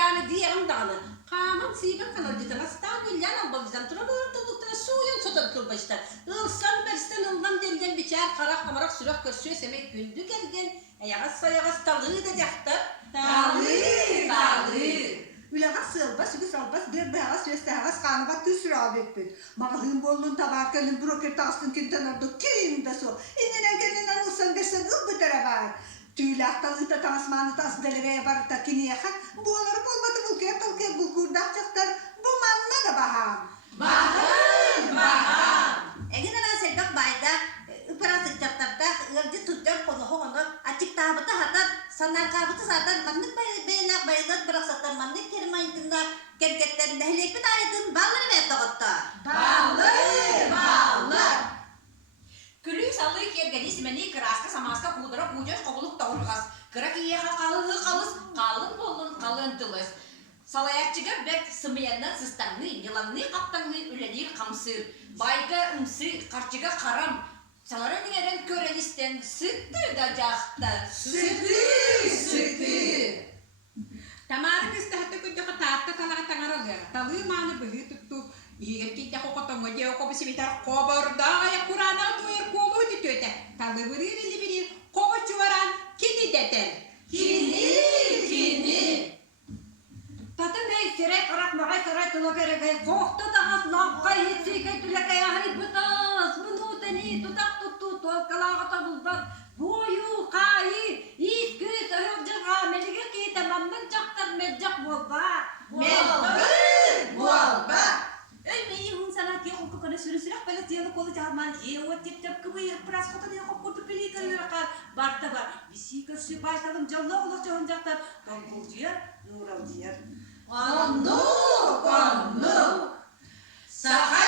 dağını diyelim dağını. Kaman sıyıbın kanal cidden astan ilyan albazdan tura tutuktura suyan sotar kılbaşlar. Ilsan beristen ıldan delden biçer karak amarak sürak körsüye semek gündü gelgen. Ayağız sayağız talığı da yaktı. Talığı. Ülağa sılbas, ügüs albas, bir bağız, östağız, kanıba tüsür abetbet. Mağlığın bolluğun tabarkalın, broker taslın kintan ardı, kim da so. İnnenen kendinden usan dersen ıbbıtara var. Tüylak talığı tansmanı tas delegaya barıta kiniyaha, bu oları bulmadı bulkaya talkaya bulgurdak çaktar, bu manna da baham. Baham. Egin anan selbek bayda, ıpırasık çaptarda, ırcı tutacak konu hoğunu, açık tahabıtı hatar, sandan kabıtı zaten manlık beyler bayılır bıraksatlar manlık kerim ayıtında gergetlerinde helekbet ayıtın balları ve toğutta. Ballı. Külü sallı kergeni ismeni kıraska samaska kudura kucak kokuluk doğurgas. Kırak iye kalığı kalız, kalın bolun kalın tılız. Salayakçıga bek sımıyandan sıstanlı, yılanlı kaptanlı üleni kamsır. Bayga ımsı, karçıga karam. Saların yeren körenisten sıktı da caktı. Sıktı. Tamarın istahatta kudaka tahta kalaka tangaralı. Talı manı bıhı tuttu. İyi kita kokotong wajah ko bisimitar koborda ya kurana tuir kulu dituete. Talı bırir libiri kobo cuaran kini deten. Kini. Tatın hey sirek arak maray saray tulu kere koktu takas lakkay hitsi kay tulakay ahri butas. Bunu teni tutak tutu tual kalakata buldan. Boyu kayi iskü sahurca kamelige kita mamman caktar mejak bolba. Bolba. Ay hun sana ki ko kana suru-surak pala tiyan ko ta man wat tip kuwi pras ko ta ko ko pili ka ka barta bar bisika si ba ta jallo ko ta hon jakta kon ko dia nural dia. Konno. Saka